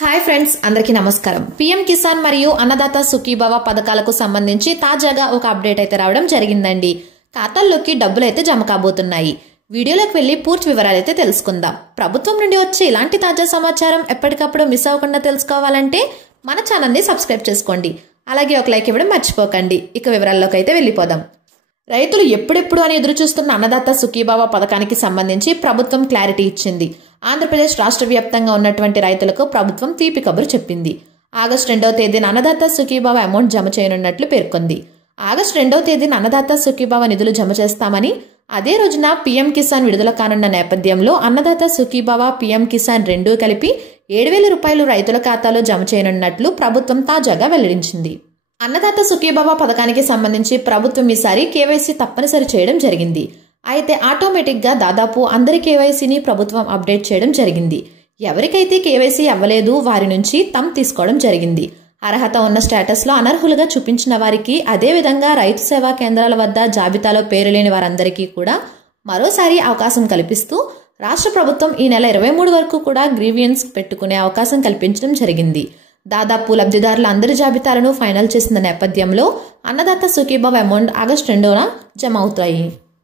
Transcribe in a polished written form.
Hi friends, అందరికీ నమస్కారం. PM Kisan మరియు అన్నదాత సుఖీభవ పథకాలకు సంబంధించి తాజాగా ఒక అప్డేట్ అయితే రావడం జరిగిందండి. ఖాతాల్లోకి డబ్బులు అయితే జమ కాబోతున్నాయి. వీడియోలోకి వెళ్లి పూర్తి వివరాలు అయితే తెలుసుకుందాం. ప్రభుత్వం నుండి వచ్చే ఇలాంటి తాజా సమాచారం ఎప్పటికప్పుడు మిస్ అవ్వకుండా తెలుసుకోవాలంటే మన ఛానల్ని సబ్స్క్రైబ్ చేసుకోండి. అలాగే ఒక లైక్ ఇవ్వడం మర్చిపోకండి. ఇక వివరాల్లోకి అయితే వెళ్ళిపోదాం. రైతులు ఎప్పుడెప్పుడు అని ఎదురు చూస్తున్న అన్నదాత సుఖీభవ పథకానికి సంబంధించి ప్రభుత్వం క్లారిటీ ఇచ్చింది. ఆంధ్రప్రదేశ్ రాష్ట్ర వ్యాప్తంగా ఉన్నటువంటి రైతులకు ప్రభుత్వం తీపి కబురు చెప్పింది. ఆగస్టు 2వ తేదీన అన్నదాత సుఖీభవ అమౌంట్ జమ చేయనున్నట్లు పేర్కొంది. ఆగస్టు 2వ తేదీన అన్నదాత సుఖీభవ నిధులు జమ చేస్తామని, అదే రోజున పీఎం కిసాన్ విడుదల కానున్న నేపథ్యంలో అన్నదాత సుఖీభవ పీఎం కిసాన్ రెండూ కలిపి 7,000 రూపాయలు రైతుల ఖాతాలో జమ చేయనున్నట్లు ప్రభుత్వం తాజాగా వెల్లడించింది. అన్నదాత సుఖీభవ పథకానికి సంబంధించి ప్రభుత్వం ఈసారి కేవైసీ తప్పనిసరి చేయడం జరిగింది. అయితే ఆటోమేటిక్గా దాదాపు అందరి కేవైసీని ప్రభుత్వం అప్డేట్ చేయడం జరిగింది. ఎవరికైతే కేవైసీ అవ్వలేదు వారి నుంచి తీసుకోవడం జరిగింది. అర్హత ఉన్న స్టేటస్లో అనర్హులుగా చూపించిన వారికి, అదేవిధంగా రైతు సేవా కేంద్రాల వద్ద జాబితాలో పేరు లేని వారందరికీ కూడా మరోసారి అవకాశం కల్పిస్తూ రాష్ట్ర ప్రభుత్వం ఈ నెల 23 వరకు కూడా గ్రీవియన్స్ పెట్టుకునే అవకాశం కల్పించడం జరిగింది. దాదాపు లబ్ధిదారుల అందరి జాబితాలను ఫైనల్ చేసిన నేపథ్యంలో అన్నదాత సుఖీభవ అమౌంట్ ఆగస్టు 2న జమ అవుతాయి.